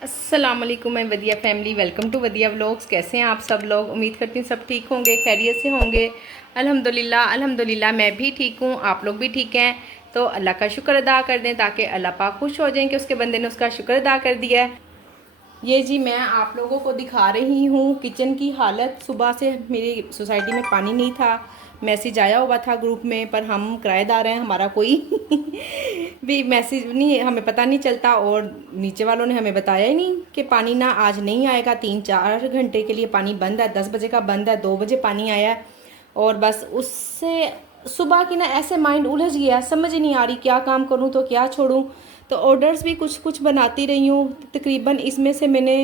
अस्सलाम वालेकुम मैं वदिया फैमिली, वेलकम टू वदिया व्लॉग्स। कैसे हैं आप सब लोग? उम्मीद करती हूँ सब ठीक होंगे, खैरियत से होंगे। अल्हम्दुलिल्लाह अल्हम्दुलिल्लाह मैं भी ठीक हूँ, आप लोग भी ठीक हैं। तो अल्लाह का शुक्र अदा कर दें ताकि अल्लाह पाक खुश हो जाएं कि उसके बंदे ने उसका शुक्र अदा कर दिया है। ये जी मैं आप लोगों को दिखा रही हूँ किचन की हालत। सुबह से मेरी सोसाइटी में पानी नहीं था, मैसेज आया हुआ था ग्रुप में, पर हम किराएदार हैं, हमारा कोई भी मैसेज नहीं, हमें पता नहीं चलता। और नीचे वालों ने हमें बताया ही नहीं कि पानी ना आज नहीं आएगा। 3-4 घंटे के लिए पानी बंद है, 10 बजे का बंद है, 2 बजे पानी आया है। और बस उससे सुबह की ना ऐसे माइंड उलझ गया, समझ ही नहीं आ रही क्या काम करूँ तो क्या छोड़ूँ। तो ऑर्डर्स भी कुछ कुछ बनाती रही हूँ। तकरीबन इसमें से मैंने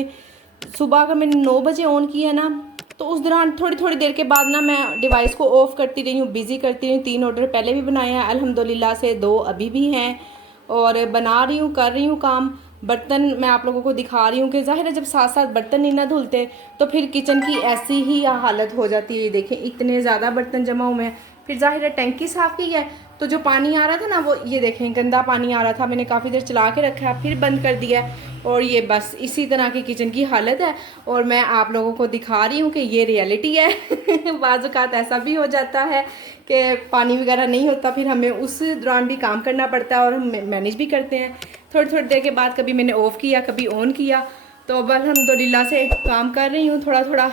सुबह का मैंने 9 बजे ऑन किया ना, तो उस दौरान थोड़ी थोड़ी देर के बाद ना मैं डिवाइस को ऑफ़ करती रही हूँ, बिज़ी करती रही हूँ। 3 ऑर्डर पहले भी बनाए हैं अल्हम्दुलिल्लाह से, 2 अभी भी हैं और बना रही हूँ, कर रही हूँ काम। बर्तन मैं आप लोगों को दिखा रही हूँ कि ज़ाहिर है जब साथ साथ बर्तन नहीं ना धुलते तो फिर किचन की ऐसी ही हालत हो जाती है। देखें इतने ज़्यादा बर्तन जमा हुए हैं। फिर ज़ाहिर है टंकी साफ़ की है तो जो पानी आ रहा था ना वो ये देखें गंदा पानी आ रहा था, मैंने काफ़ी देर चला के रखा है, फिर बंद कर दिया है। और ये बस इसी तरह की किचन की हालत है और मैं आप लोगों को दिखा रही हूँ कि ये रियलिटी है। बाज़-औक़ात ऐसा भी हो जाता है कि पानी वगैरह नहीं होता, फिर हमें उस दौरान भी काम करना पड़ता है और हम मैनेज भी करते हैं। थोड़ी थोड़ी देर के बाद कभी मैंने ऑफ़ किया, कभी ऑन किया, तो अब अल्हम्दुलिल्लाह से काम कर रही हूँ थोड़ा थोड़ा।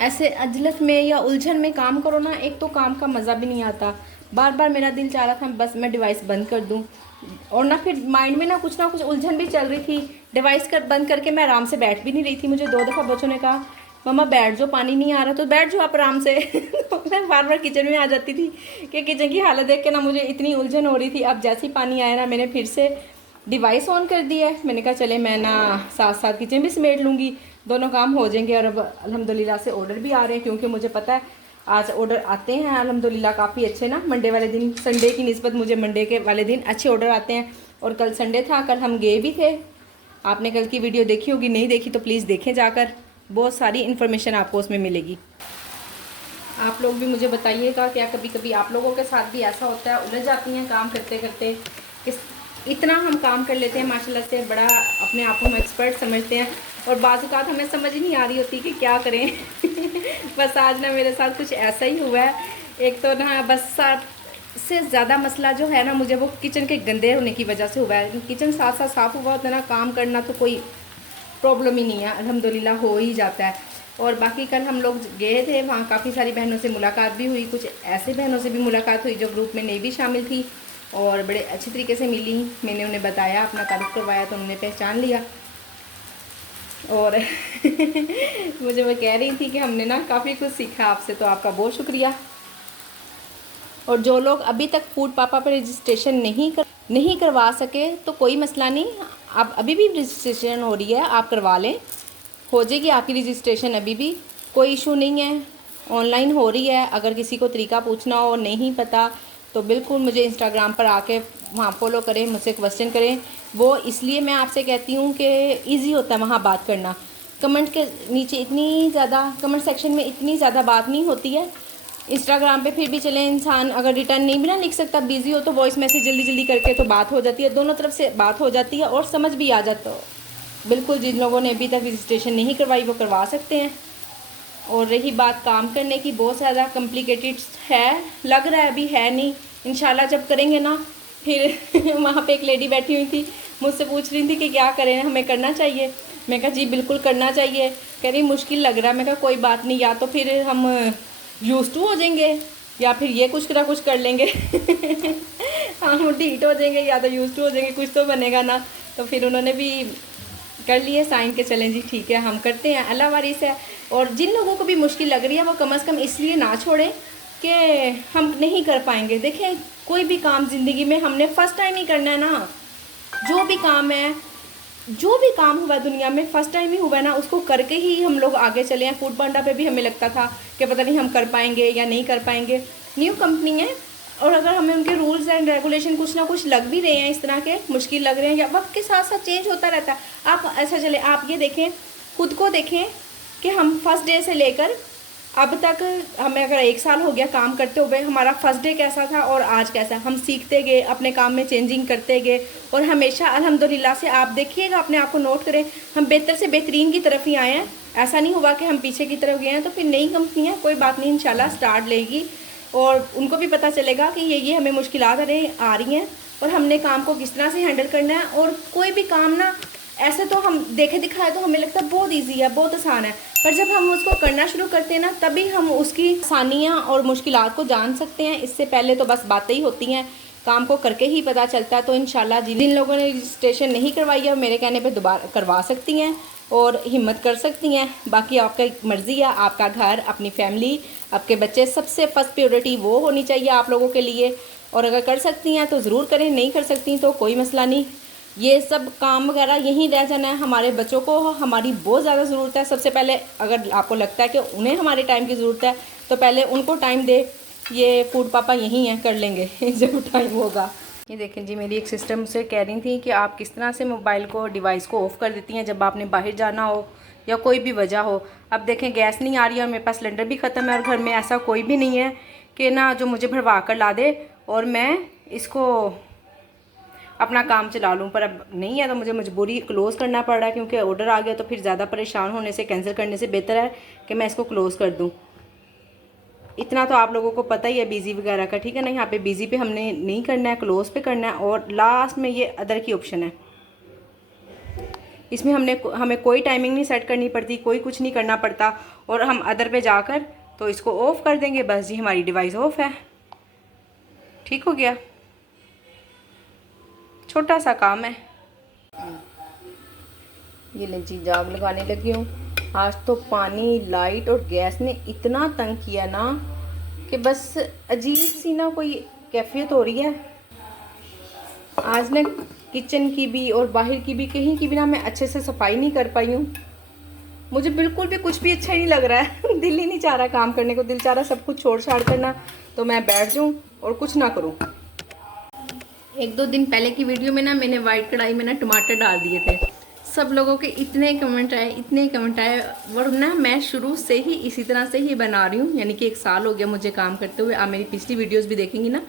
ऐसे अजलत में या उलझन में काम करो ना, एक तो काम का मज़ा भी नहीं आता। बार बार मेरा दिल चाह रहा था बस मैं डिवाइस बंद कर दूं, और ना फिर माइंड में ना कुछ उलझन भी चल रही थी। डिवाइस बंद करके मैं आराम से बैठ भी नहीं रही थी। मुझे 2 दफ़ा बच्चों ने कहा मम्मा बैठ जाओ, पानी नहीं आ रहा तो बैठ जाओ आप आराम से। तो मैं बार बार किचन में आ जाती थी कि किचन की हालत देख के ना मुझे इतनी उलझन हो रही थी। अब जैसे ही पानी आया ना मैंने फिर से डिवाइस ऑन कर दिया है। मैंने कहा चले मैं ना साथ साथ किचन भी समेट लूँगी, दोनों काम हो जाएंगे। और अब अल्हम्दुलिल्लाह से ऑर्डर भी आ रहे हैं, क्योंकि मुझे पता है आज ऑर्डर आते हैं अल्हम्दुलिल्लाह काफ़ी अच्छे ना। मंडे वाले दिन, संडे की निस्बत मुझे मंडे के वाले दिन अच्छे ऑर्डर आते हैं। और कल संडे था, कल हम गए भी थे। आपने कल की वीडियो देखी होगी, नहीं देखी तो प्लीज़ देखें जाकर, बहुत सारी इन्फॉर्मेशन आपको उसमें मिलेगी। आप लोग भी मुझे बताइएगा क्या कभी कभी आप लोगों के साथ भी ऐसा होता है, उलझ जाती हैं काम करते करते। किस इतना हम काम कर लेते हैं माशाल्लाह से, बड़ा अपने आप को हम एक्सपर्ट समझते हैं और बाज़ औक़ात हमें समझ ही नहीं आ रही होती कि क्या करें। बस आज ना मेरे साथ कुछ ऐसा ही हुआ है। एक तो ना बस से ज़्यादा मसला जो है ना मुझे वो किचन के गंदे होने की वजह से हुआ है। किचन साथ साथ साफ़ हुआ होता है ना, काम करना तो कोई प्रॉब्लम ही नहीं है, अल्हम्दुलिल्लाह हो ही जाता है। और बाकी कल हम लोग गए थे, वहाँ काफ़ी सारी बहनों से मुलाकात भी हुई, कुछ ऐसे बहनों से भी मुलाकात हुई जो ग्रुप में नहीं भी शामिल थी और बड़े अच्छे तरीके से मिली। मैंने उन्हें बताया, अपना तारुफ करवाया तो उन्होंने पहचान लिया। और मुझे वो कह रही थी कि हमने ना काफ़ी कुछ सीखा आपसे, तो आपका बहुत शुक्रिया। और जो लोग अभी तक फूड पापा पर रजिस्ट्रेशन नहीं करवा सके तो कोई मसला नहीं, आप अभी भी रजिस्ट्रेशन हो रही है, आप करवा लें, हो जाएगी आपकी रजिस्ट्रेशन, अभी भी कोई इशू नहीं है, ऑनलाइन हो रही है। अगर किसी को तरीका पूछना हो, नहीं पता, तो बिल्कुल मुझे इंस्टाग्राम पर आके वहाँ फॉलो करें, मुझसे क्वेश्चन करें। वो इसलिए मैं आपसे कहती हूँ कि ईजी होता है वहाँ बात करना। कमेंट के नीचे इतनी ज़्यादा, कमेंट सेक्शन में इतनी ज़्यादा बात नहीं होती है। इंस्टाग्राम पे फिर भी चले इंसान अगर रिटर्न नहीं भी ना लिख सकता, बिजी हो, तो वॉइस मैसेज जल्दी जल्दी करके तो बात हो जाती है, दोनों तरफ से बात हो जाती है और समझ भी आ जाता है। बिल्कुल जिन लोगों ने अभी तक रजिस्ट्रेशन नहीं करवाई वो करवा सकते हैं। और रही बात काम करने की, बहुत ज़्यादा कॉम्प्लिकेटेड है, लग रहा है अभी है नहीं, इंशाल्लाह जब करेंगे ना फिर। वहाँ पे एक लेडी बैठी हुई थी, मुझसे पूछ रही थी कि क्या करें, हमें करना चाहिए। मैं कहा जी बिल्कुल करना चाहिए। कह रही मुश्किल लग रहा है। मैं कहा कोई बात नहीं, या तो फिर हम यूज़ टू हो जाएंगे या फिर ये कुछ ना कुछ कर लेंगे। हम ढीठ हो जाएंगे या तो यूज़ टू हो जाएंगे, कुछ तो बनेगा ना। तो फिर उन्होंने भी कर लिए साइन के, चलें जी ठीक है हम करते हैं, अल्लाह वारिस है। और जिन लोगों को भी मुश्किल लग रही है वो कम से कम इसलिए ना छोड़ें कि हम नहीं कर पाएंगे। देखें कोई भी काम ज़िंदगी में हमने फ़र्स्ट टाइम ही करना है ना। जो भी काम है, जो भी काम हुआ दुनिया में फ़र्स्ट टाइम ही हुआ है ना, उसको करके ही हम लोग आगे चले हैं। फूड पांडा पे भी हमें लगता था कि पता नहीं हम कर पाएंगे या नहीं कर पाएंगे, न्यू कंपनी है और अगर हमें उनके रूल्स एंड रेगुलेशन कुछ ना कुछ लग भी रहे हैं, इस तरह के मुश्किल लग रहे हैं, या वक्त के साथ साथ चेंज होता रहता है। आप ऐसा चले, आप ये देखें, खुद को देखें कि हम फर्स्ट डे से लेकर अब तक हमें अगर 1 साल हो गया काम करते हुए, हमारा फर्स्ट डे कैसा था और आज कैसा है, हम सीखते गए, अपने काम में चेंजिंग करते गए और हमेशा अल्हम्दुलिल्लाह से आप देखिएगा, अपने आप को नोट करें, हम बेहतर से बेहतरीन की तरफ ही आए हैं। ऐसा नहीं हुआ कि हम पीछे की तरफ गए हैं। तो फिर नई कंपनियाँ कोई बात नहीं, इंशाल्लाह स्टार्ट लेगी और उनको भी पता चलेगा कि ये हमें मुश्किलात आ रही हैं और हमने काम को किस तरह से हैंडल करना है। और कोई भी काम ना ऐसे तो हम देखे दिखाए तो हमें लगता है बहुत इजी है, बहुत आसान है, पर जब हम उसको करना शुरू करते हैं ना, तभी हम उसकी आसानियाँ और मुश्किलात को जान सकते हैं। इससे पहले तो बस बातें ही होती हैं, काम को करके ही पता चलता है। तो इंशाल्लाह जिन लोगों ने रजिस्ट्रेशन नहीं करवाई है, मेरे कहने पे दोबारा करवा सकती हैं और हिम्मत कर सकती हैं। बाकी आपका मर्ज़ी है, आपका घर, अपनी फैमिली, आपके बच्चे, सबसे फर्स्ट प्रायोरिटी वो होनी चाहिए आप लोगों के लिए। और अगर कर सकती हैं तो ज़रूर करें, नहीं कर सकती तो कोई मसला नहीं। ये सब काम वगैरह यहीं रह जाना है। हमारे बच्चों को हमारी बहुत ज़्यादा ज़रूरत है। सबसे पहले अगर आपको लगता है कि उन्हें हमारे टाइम की ज़रूरत है, तो पहले उनको टाइम दे। ये फूड पापा यहीं हैं, कर लेंगे जब टाइम होगा। ये देखें जी, मेरी एक सिस्टर मुझसे कह रही थी कि आप किस तरह से मोबाइल को, डिवाइस को ऑफ़ कर देती हैं जब आपने बाहर जाना हो या कोई भी वजह हो। अब देखें, गैस नहीं आ रही है और मेरे पास सिलेंडर भी ख़त्म है और घर में ऐसा कोई भी नहीं है कि ना जो मुझे भरवा कर ला दे और मैं इसको अपना काम चला लूँ। पर अब नहीं है तो मुझे मजबूरी क्लोज़ करना पड़ रहा है, क्योंकि ऑर्डर आ गया। तो फिर ज़्यादा परेशान होने से, कैंसिल करने से बेहतर है कि मैं इसको क्लोज़ कर दूँ। इतना तो आप लोगों को पता ही है बिज़ी वगैरह का, ठीक है ना। यहाँ पे बिज़ी पे हमने नहीं करना है, क्लोज़ पे करना है। और लास्ट में ये अदर की ऑप्शन है, इसमें हमें कोई टाइमिंग नहीं सेट करनी पड़ती, कोई कुछ नहीं करना पड़ता। और हम अदर पे जाकर तो इसको ऑफ़ कर देंगे, बस जी हमारी डिवाइस ऑफ़ है। ठीक हो गया, छोटा सा काम है। ये ले जी, जाग लगाने लगी हूँ। आज तो पानी, लाइट और गैस ने इतना तंग किया ना कि बस अजीब सी ना कोई कैफियत हो रही है। आज मैं किचन की भी और बाहर की भी, कहीं की भी ना मैं अच्छे से सफाई नहीं कर पाई हूँ। मुझे बिल्कुल भी कुछ भी अच्छा ही नहीं लग रहा है दिल ही नहीं चाह रहा काम करने को, दिल चाह रहा सब कुछ छोड़ छाड़ करना, तो मैं बैठ जाऊँ और कुछ ना करूँ। 1-2 दिन पहले की वीडियो में ना मैंने वाइट कढ़ाई में ना टमाटर डाल दिए थे। सब लोगों के इतने कमेंट आए, इतने कमेंट आए। वरना मैं शुरू से ही इसी तरह से ही बना रही हूँ, यानी कि 1 साल हो गया मुझे काम करते हुए। आप मेरी पिछली वीडियोस भी देखेंगी ना,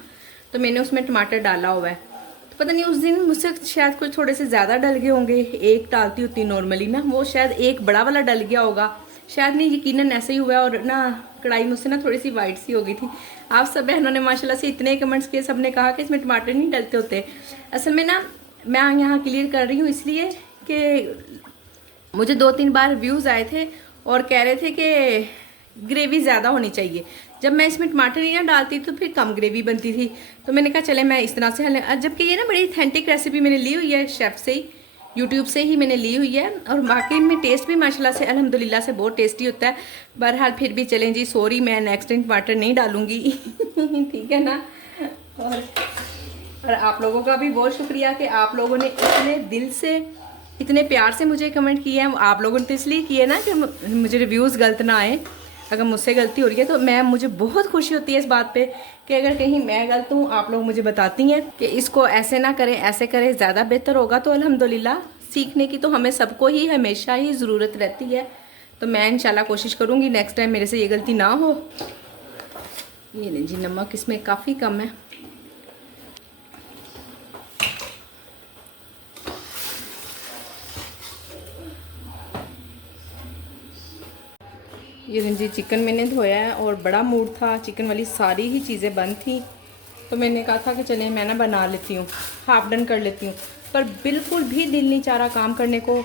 तो मैंने उसमें टमाटर डाला हुआ है। तो पता नहीं उस दिन मुझसे शायद कुछ थोड़े से ज़्यादा डल गए होंगे। एक डालती होती नॉर्मली ना, वो शायद एक बड़ा वाला डल गया होगा, शायद नहीं, यकीनन ऐसे ही हुआ। और ना कढ़ाई मुझसे ना थोड़ी सी वाइट सी हो गई थी। आप सब बहनों ने माशाल्लाह से इतने कमेंट्स किए, सब ने कहा कि इसमें टमाटर नहीं डलते होते। असल में ना मैं यहाँ क्लियर कर रही हूँ इसलिए कि मुझे 2-3 बार व्यूज़ आए थे और कह रहे थे कि ग्रेवी ज़्यादा होनी चाहिए। जब मैं इसमें टमाटर नहीं ना डालती तो फिर कम ग्रेवी बनती थी। तो मैंने कहा चले मैं इस तरह से हल, जबकि ये ना बड़ी ऑथेंटिक रेसिपी मैंने ली हुई है शेफ़ से ही, यूट्यूब से ही मैंने ली हुई है। और बाकी में टेस्ट भी माशाल्लाह से अल्हम्दुलिल्लाह से बहुत टेस्टी होता है। बहरहाल फिर भी चलें जी, सॉरी, मैं नेक्स्ट टाइम टमाटर नहीं डालूँगी ठीक है ना। और आप लोगों का भी बहुत शुक्रिया कि आप लोगों ने इतने दिल से, इतने प्यार से मुझे कमेंट किए हैं। आप लोगों ने तो इसलिए किए ना कि मुझे रिव्यूज़ गलत ना आए। अगर मुझसे गलती हो रही है तो मुझे बहुत खुशी होती है इस बात पे कि अगर कहीं मैं गलत हूँ, आप लोग मुझे बताती हैं कि इसको ऐसे ना करें, ऐसे करें, ज़्यादा बेहतर होगा। तो अल्हम्दुलिल्लाह सीखने की तो हमें सबको ही हमेशा ही ज़रूरत रहती है। तो मैं इंशाल्लाह कोशिश करूँगी नेक्स्ट टाइम मेरे से ये गलती ना हो। ये नहीं जी, नमक इसमें काफ़ी कम है। ये जी, चिकन मैंने धोया है और बड़ा मूड था, चिकन वाली सारी ही चीज़ें बंद थी। तो मैंने कहा था कि चले मैं ना बना लेती हूँ, हाफ डन कर लेती हूँ। पर बिल्कुल भी दिल नहीं चाह रहा काम करने को।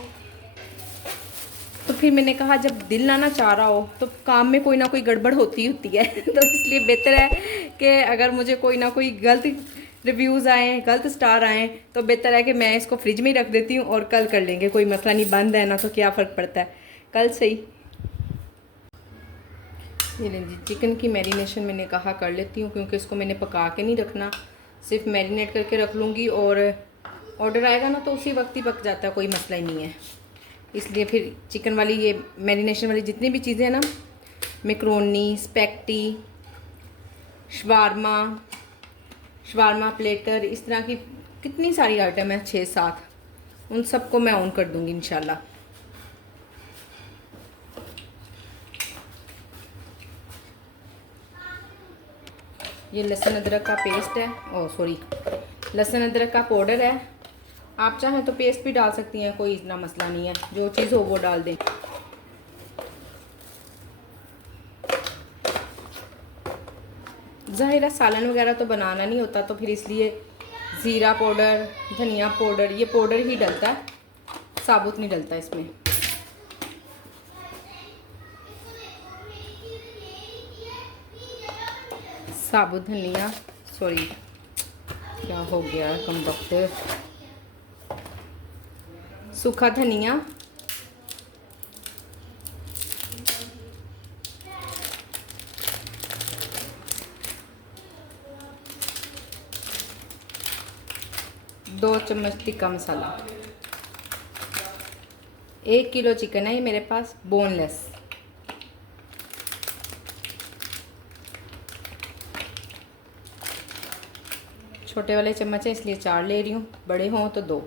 तो फिर मैंने कहा जब दिल ना चाह रहा हो तो काम में कोई ना कोई गड़बड़ होती है तो इसलिए बेहतर है कि अगर मुझे कोई ना कोई गलत रिव्यूज़ आएँ, गलत स्टार आएँ, तो बेहतर है कि मैं इसको फ्रिज में ही रख देती हूँ और कल कर लेंगे, कोई मसला नहीं। बंद है ना तो क्या फ़र्क पड़ता है, कल सही। ये जी, चिकन की मैरिनेशन मैंने कहा कर लेती हूँ, क्योंकि इसको मैंने पका के नहीं रखना, सिर्फ मैरिनेट करके रख लूँगी और ऑर्डर आएगा ना तो उसी वक्त ही पक जाता है, कोई मसला ही नहीं है। इसलिए फिर चिकन वाली ये मैरिनेशन वाली जितनी भी चीज़ें हैं ना, मैक्रोनी, स्पैगेटी, शवारमा प्लेटर, इस तरह की कितनी सारी आइटम है, 6-7, उन सबको मैं ऑन कर दूँगी इंशाल्लाह। ये लहसुन अदरक का पेस्ट है, ओ सॉरी लहसुन अदरक का पाउडर है। आप चाहें तो पेस्ट भी डाल सकती हैं, कोई इतना मसला नहीं है, जो चीज़ हो वो डाल दें। ज़ाहिर है सालन वगैरह तो बनाना नहीं होता, तो फिर इसलिए ज़ीरा पाउडर, धनिया पाउडर, ये पाउडर ही डलता है, साबुत नहीं डलता इसमें। साबुत धनिया, सॉरी क्या हो गया कम वक्त, सूखा धनिया, दो चम्मच टिक्का मसाला। 1 किलो चिकन है ये मेरे पास, बोनलेस। छोटे वाले चम्मच है इसलिए 4 ले रही हूँ, बड़े हों तो 2।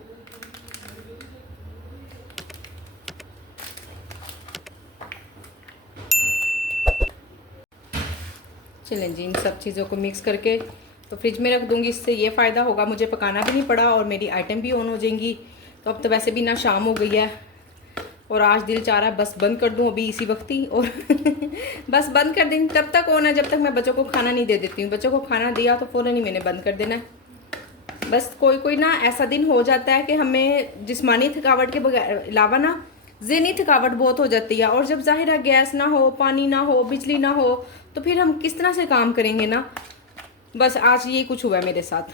चलें जी, इन सब चीज़ों को मिक्स करके तो फ्रिज में रख दूँगी। इससे ये फ़ायदा होगा, मुझे पकाना भी नहीं पड़ा और मेरी आइटम भी ऑन हो जाएंगी। तो अब तो वैसे भी ना शाम हो गई है और आज दिल चाह रहा है बस बंद कर दूँ अभी इसी वक्त ही, और बस बंद कर देंगे तब तक होना जब तक मैं बच्चों को खाना नहीं दे देती हूँ। बच्चों को खाना दिया तो फ़ौरन ही मैंने बंद कर देना है। बस कोई कोई ना ऐसा दिन हो जाता है कि हमें जिस्मानी थकावट के अलावा ना ज़हनी थकावट बहुत हो जाती है, और जब ज़ाहिर है गैस ना हो, पानी ना हो, बिजली ना हो, तो फिर हम किस तरह से काम करेंगे ना। बस आज ये कुछ हुआ है मेरे साथ।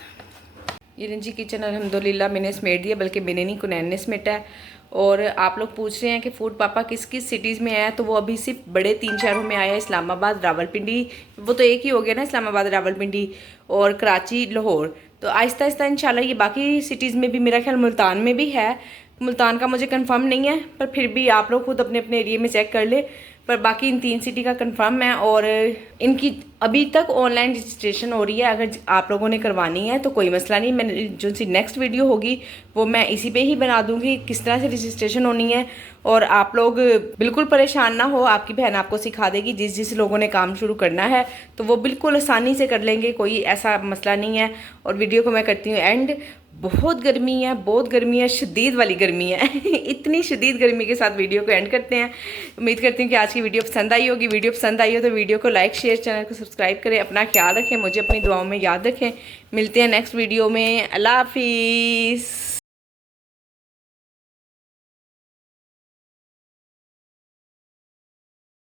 ये रंजी किचन अल्हम्दुलिल्लाह मैंने समेट दिया, बल्कि मैंने नहीं कुनैन ने समेटा है। और आप लोग पूछ रहे हैं कि फूड पापा किस किस सिटीज़ में आया, तो वो अभी सिर्फ बड़े 3 शहरों में आया, इस्लामाबाद, रावलपिंडी, वो तो एक ही हो गया ना, इस्लामाबाद, रावलपिंडी और कराची, लाहौर। तो आहिस्ता आहिस्ता इंशाल्लाह ये बाकी सिटीज़ में भी, मेरा ख्याल मुल्तान में भी है, मुल्तान का मुझे कंफर्म नहीं है, पर फिर भी आप लोग खुद अपने अपने एरिया में चेक कर ले। पर बाकी इन 3 सिटी का कंफर्म है, और इनकी अभी तक ऑनलाइन रजिस्ट्रेशन हो रही है। अगर आप लोगों ने करवानी है तो कोई मसला नहीं, मैंने जो सी नेक्स्ट वीडियो होगी वो मैं इसी पे ही बना दूंगी किस तरह से रजिस्ट्रेशन होनी है। और आप लोग बिल्कुल परेशान ना हो, आपकी बहन आपको सिखा देगी। जिस जिस लोगों ने काम शुरू करना है तो वो बिल्कुल आसानी से कर लेंगे, कोई ऐसा मसला नहीं है। और वीडियो को मैं करती हूँ एंड। बहुत गर्मी है, बहुत गर्मी है, शदीद वाली गर्मी है इतनी शदीद गर्मी के साथ वीडियो को एंड करते हैं। उम्मीद करती हूँ कि आज की वीडियो पसंद आई होगी। वीडियो पसंद आई हो तो वीडियो को लाइक, शेयर, चैनल को सब्सक्राइब करें। अपना ख्याल रखें, मुझे अपनी दुआओं में याद रखें। मिलते हैं नेक्स्ट वीडियो में। अल्लाह हाफिज़।